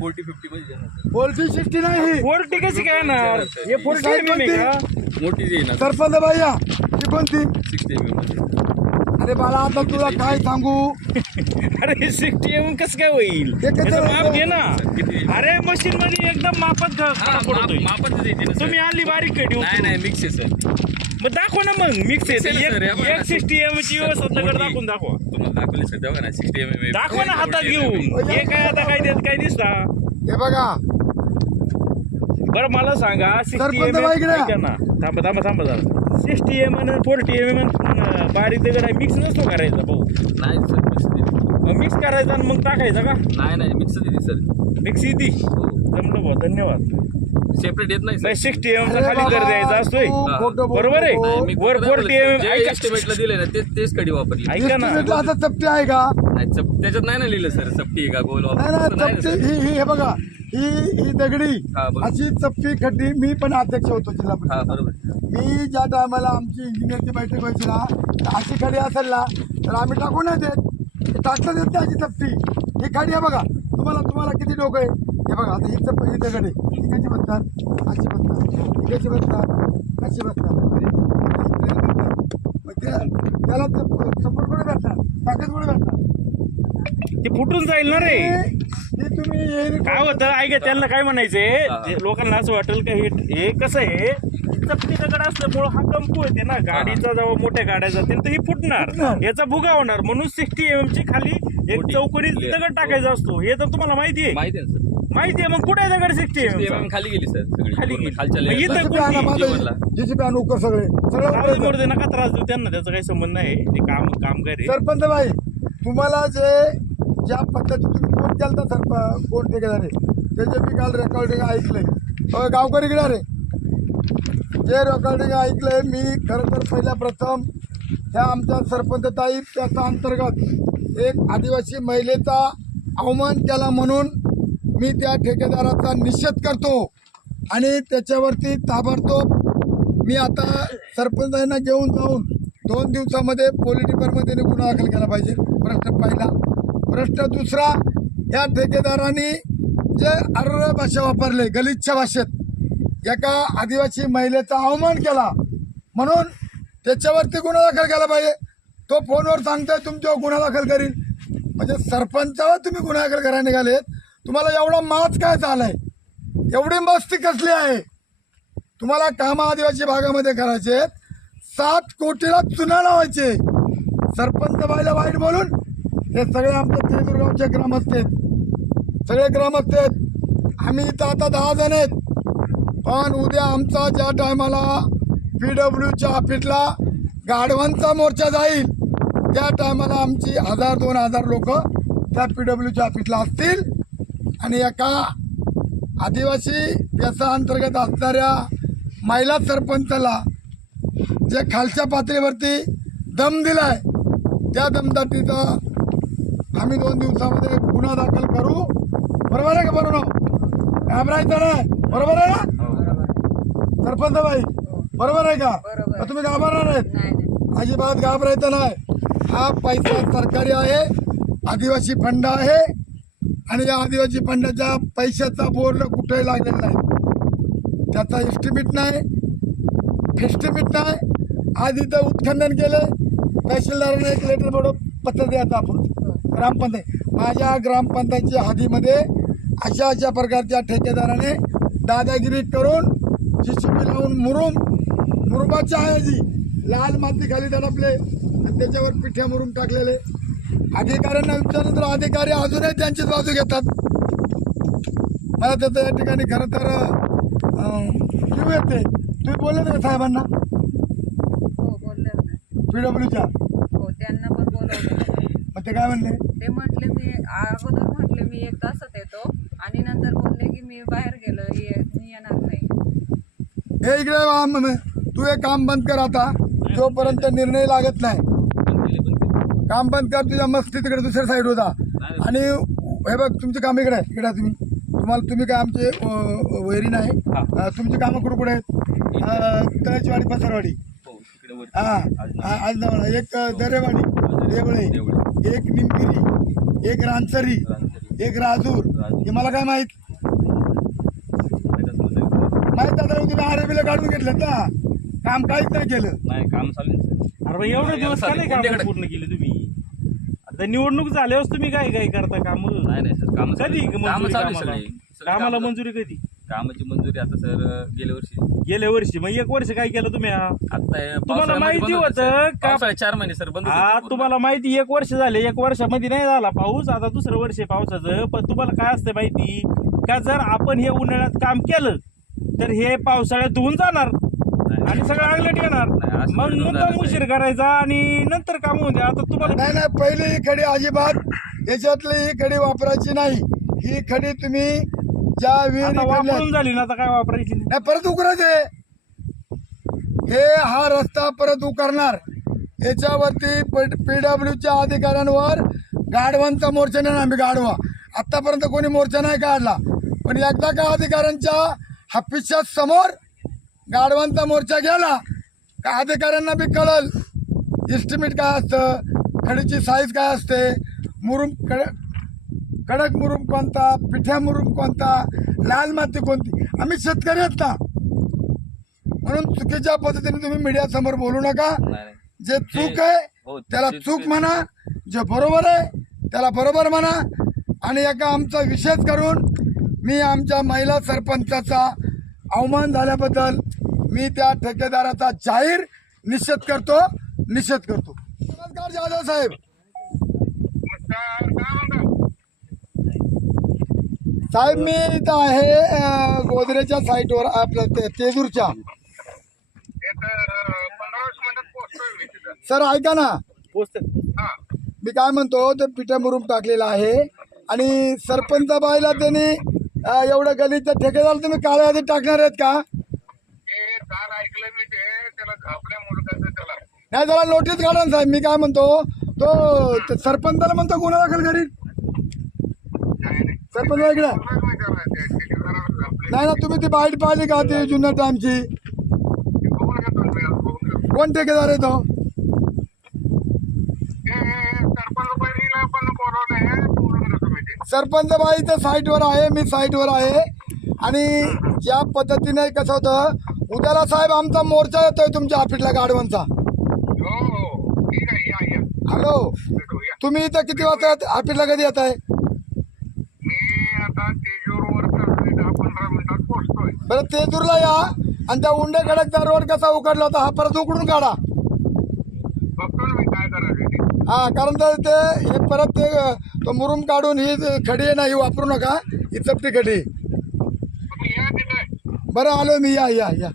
Forty fifty मध्ये देणार forty sixty नाही। फोर्टी कशी काय येणार हे फोर्टी काय एम एम का मोठी जी येणार सरपंच बाई या ती कोणती सिक्स्टी एम एम मध्ये अरे बाला आता तुला काय सांगू अरे सिक्स्टी एम कसं काय होईल? ते माप घे ना। किती अरे मशीन मध्ये एकदम मापात घ- हा, पडतोय. ना, सर. तुम्ही आली बारीक कडी नाही नाही मिक्स आहे सर. मग दाखव ना मग. मिक्स एक. सिक्स्टी एम ची मोठी. दाखवून दाखवा. तुम्हाला दाखवले तेव्हा ना सिक्स्टी एम एम दाखवा ना हातात घेऊन. हे काय आता काय देत काय दिसता? हे बघा. बरं मला सांगा सिक्स्टी एम. एम ना. थांबा थांबा थांबा जरा. Sixty M N forty M M बारीक दगड आहे. मिक्स नसतो करायचा भाऊ. नाही सर मिक्स मिक्स करायचा आणि मग टाकायचा का? नाही नाही मिक्स देते सर मिक्स येते. जमलं भाऊ धन्यवाद. सेपरेट येत नाही सिक्स्टी एम अरे खाली दर द्यायचा असतोय. हा. बरोबर आहे? वर खोटं 40 नाही बोलत, सर. ऐका. जे एस्टिमेटला दिले ना तेच तेच कडी वापरली. ऐका ना. Estimate ला आता चपटी आहे का? नाही चप- त्याच्यात नाही ना लिहिलं सर चपटी आहे का गोल नाही वापर ना नाही ना, चपटी सर. ही ही हे बघा. ही ही दगडी. हा, बरोबर. अशी चपटी खड्डी मी पण अध्यक्ष होतो जिल्हा हा परिषद बरोबर. मी ज्या टायमाला आमची इंजिनियरची बैठक व्हायची ना तर अशी खडी असेल ना तर आम्ही टाकू नाही देत. टाकता देत नाही अशी चपटी. ही खडी आहे बघा. तुम्हाला तुम्हाला किती डोकं आहे? हे बघा आता ही चप ही दगड आहे कशी बसतात अशी बसतात कशी बसतात अशी बसतात मग त्या- त्याला सपोर्ट कुठे भेटणार ताकद कुठे भेटणार ते फुटून जाईल ना रे. हे तुम्ही हे- काय होतं? ऐका त्यांना काय म्हणायचंय? लोकांना असं वाटेल का हे हे कसं आहे? चपटी दगड असल्यामुळं हा कंपू येते ना. गाडीचा जेव्हा मोठ्या गाड्या जातील तर ही फुटणार. फुटणार. याचा भुगा होणार. म्हणून सिक्स्टी एम ची खाली एक मोठी. चौकोनी. दगड टाकायचा असतो. हे तर तुम्हाला माहिती आहे. माहिती आहे ना माहिती आहे मग कुठे आहे? दगड एम खाली गेली सर सगळी. खाली पूर्ण गेली. खालच्या मग layer ला. इथं कोणती? उकर सगळे. सगळं नका त्रास देऊ त्यांना त्याचा काही संबंध नाही. ते काम कामगार आहे. सरपंच बाई तुम्हाला जे ज्या पद्धती तुम्ही फोन केला सरप कोण ठेकेदार आहे? त्याचे मी काल रेकॉर्डिंग ऐकले अहो, गावकरी गिळा रे जे रेकॉर्डिंग ऐकले मी खरं तर पहिल्या प्रथम ह्या आमच्या सरपंच ताई त्याचा अंतर्गत एक आदिवासी महिलेचा अवमान केला म्हणून मी त्या ठेकेदाराचा निषेध करतो आणि त्याच्यावरती ताबडतोब मी आता सरपंचांना घेऊन जाऊन दोन दिवसामध्ये पोलीस डिपार्टमेंटने गुन्हा दाखल केला पाहिजे. प्रश्न पहिला. प्रश्न दुसरा या ठेकेदारांनी जे अर्र भाषा वापरले गलिच्छ भाषेत एका आदिवासी महिलेचा अवमान केला म्हणून त्याच्यावरती गुन्हा दाखल केला पाहिजे. तो फोनवर सांगतोय तुमच्यावर गुन्हा दाखल करील म्हणजे सरपंचावर तुम्ही गुन्हा दाखल करायला निघालेत. तुम्हाला एवढा माच काय चालाय एवढी मस्ती कसली आहे? तुम्हाला कामं आदिवासी भागामध्ये करायचे आहेत. सात कोटीला चुना लावायचे. सरपंच व्हायला वाईट बोलून हे सगळे आमच्या त्रिदुर्गावचे ग्रामस्थ आहेत. सगळे ग्रामस्थ आहेत. आम्ही इथं आता दहा जण आहेत. पण उद्या आमचा ज्या टायमाला पी डब्ल्यूच्या ऑफिसला गाढवांचा मोर्चा जाईल त्या टायमाला आमची हजार दोन हजार लोक त्या पी डब्ल्यूच्या ऑफिसला असतील. आणि एका आदिवासी व्यवसाय अंतर्गत असणाऱ्या महिला सरपंचाला जे खालच्या पातळीवरती दम दिलाय त्या दमदाटीचा आम्ही दोन दिवसामध्ये गुन्हा दाखल करू. बरोबर आहे का बरोबर? घाबरायचं नाही. बरोबर आहे ना? सरपंच बाई बरोबर आहे का? तुम्ही घाबरणार आहेत अजिबात घाबरायचं नाही. हा पैसा सरकारी आहे आदिवासी फंड आहे. आणि या आदिवासी फंडाच्या पैशाचा बोर्ड कुठेही लागलेला नाही. त्याचा एस्टिमेट नाही फेस्टिमेट नाही. आधी तर उत्खनन केलं तहसीलदाराने एक लेटर बडो पत्र द्यायचं आपण. ग्रामपंचायत. माझ्या ग्रामपंचायतच्या हद्दीमध्ये अशा अशा प्रकारच्या ठेकेदाराने दादागिरी करून जीसीबी लावून मुरुम मुरुमाच्या ऐवजी लाल माती खाली दडपले आणि त्याच्यावर पिठ्या मुरुम टाकलेले. अधिकाऱ्यांना विचारलं तर अधिकारी अजूनही त्यांचीच बाजू घेतात. मला त्याचं या ठिकाणी खरं तर जीव येते. तुम्ही बोलले ना साहेबांना? हो बोलले ना पी डब्ल्यूच्या हो त्यांना पण बोलवलं मग ते काय म्हणले? ते म्हटले मी अगोदर म्हटले मी एक तासात येतो आणि नंतर बोलले की मी बाहेर गेलो ये- मी येणार नाही. हे इकडे वा म- म- तू हे काम बंद कर आता. जोपर्यंत निर्णय लागत नाही. काम बंद कर तुझ्या मस्ती तिकडे दुसऱ्या साईड होता आणि हे बघ तुमचे काम इकडे आहे इकडे आहे तुम्ही. तुम्हाला तुम्ही काय आमचे अ, वैरी नाही. हा. अ, तुमची कामं कुठे कुठे आहेत? अ, तळेचीवाडी पसरवाडी. हो तिकडे हा हा, आज एक अ, दरेवाडी देवळे. देवळे. एक निमगिरी. एक रानसरी. एक राजूर. हे मला काय माहीत? माहीत आता तुम्ही आरे बिलं काढून घेतलं ना. काम काहीच नाही केलं. नाही काम चालू आहे. सर अरे एवढे दिवस का नाही काम? पूर्ण केले तुम्ही? आता निवडणूक झाल्यावर तुम्ही काय काय करता काम? नाही नाही सर काम कधी काम मंजुरी चालू आहे कामाला सगळी. सगळी कामाला कामं- मंजुरी कधी? कामाची मंजुरी आता सर गेल्या वर्षी. गेल्या वर्षी. मग एक वर्ष काय केलं तुम्ही? हा? आता हे तुम्हाला पावसाळ्यामध्ये माहिती बंद होतं, होतं सर. का- पावसाळ्यात चार महिने सर बंद होतं हा पूर्ण. तुम्हाला माहिती एक वर्ष झाले एक वर्षामध्ये नाही झाला पाऊस. आता दुसरं वर्ष आहे पावसाचं. पण तुम्हाला काय असतं माहिती? का जर आपण हे उन्हाळ्यात काम केलं तर हे पावसाळ्यात धुवून जाणार. आणि सगळं अंगलट येणार नाही, असं मग उशीर करायचा आणि नंतर काम होऊन द्या आता तुम्हाला नाही नाही पहिली ही खडी अजिबात याच्यातली ही खडी वापरायची नाही. ही खडी तुम्ही ज्या विहिरी आता वापरून झाली ना आता काय वापरायची नाही. नाही परत उकरायचे हे हा रस्ता परत उकरणार. याच्यावरती पीडब्ल्यूच्या अधिकाऱ्यांवर गाढवांचा मोर्चा नाही आम्ही गाढवा. आतापर्यंत कोणी मोर्चा नाही काढला. पण एकदा का अधिकाऱ्यांच्या हफिसच्या समोर गाढवांचा मोर्चा गेला का अधिकाऱ्यांना बी कळल? इस्टिमेट काय असतं? खडीची साईज काय असते? मुरुम कड कडक मुरुम कोणता? पिठ्या मुरुम कोणता? लाल माती कोणती? आम्ही शेतकरी आहेत ना. म्हणून चुकीच्या पद्धतीने तुम्ही मीडिया समोर बोलू नका. जे चूक आहे हो, त्याला चूक म्हणा. जे बरोबर आहे त्याला बरोबर म्हणा. आणि एका आमचा विशेष करून मी आमच्या महिला सरपंचाचा अवमान झाल्याबद्दल मी त्या ठेकेदाराचा जाहीर निषेध करतो निषेध करतो. नमस्कार जाधव साहेब. साहेब मी इथं आहे अं, गोदरेच्या साईटवर आपल्या तेजूरच्या. सर ऐका ना. मी काय म्हणतो ते पिठा मुरुम टाकलेलं आहे आणि सरपंच बाईला त्यांनी एवढं गलीत ठेकेदार तुम्ही काळ्या आधी टाकणार आहेत का? नाही जरा नोटीस काढा ना साहेब मी काय म्हणतो तो ते सरपंचाला म्हणतो गुन्हा दाखल करीन. सरपंच इकडे. नाही ना तुम्ही ती बाईट पाहिली का ती जुन्या टाइमची कोण ठेकेदार आहे तो? सरपंच बाई तर साईटवर आहे मी साईटवर आहे. आणि ज्या पद्धतीने कसं होतं उद्याला साहेब आमचा मोर्चा येतोय तुमच्या ऑफिसला गाडवांचा हॅलो? तुम्ही इथं किती वाजता येत- ऑफिसला कधी येत आहे बरं तेजूरला या आणि त्या उंडे खडकचा रोड कसा उकडला होता हा परत उकडून काढा. हा कारण तर ते हे परत ते तो मुरुम काढून ही खडी आहे ना ही वापरू नका. ही चपटी खडी. बरं आलो मी. या या या.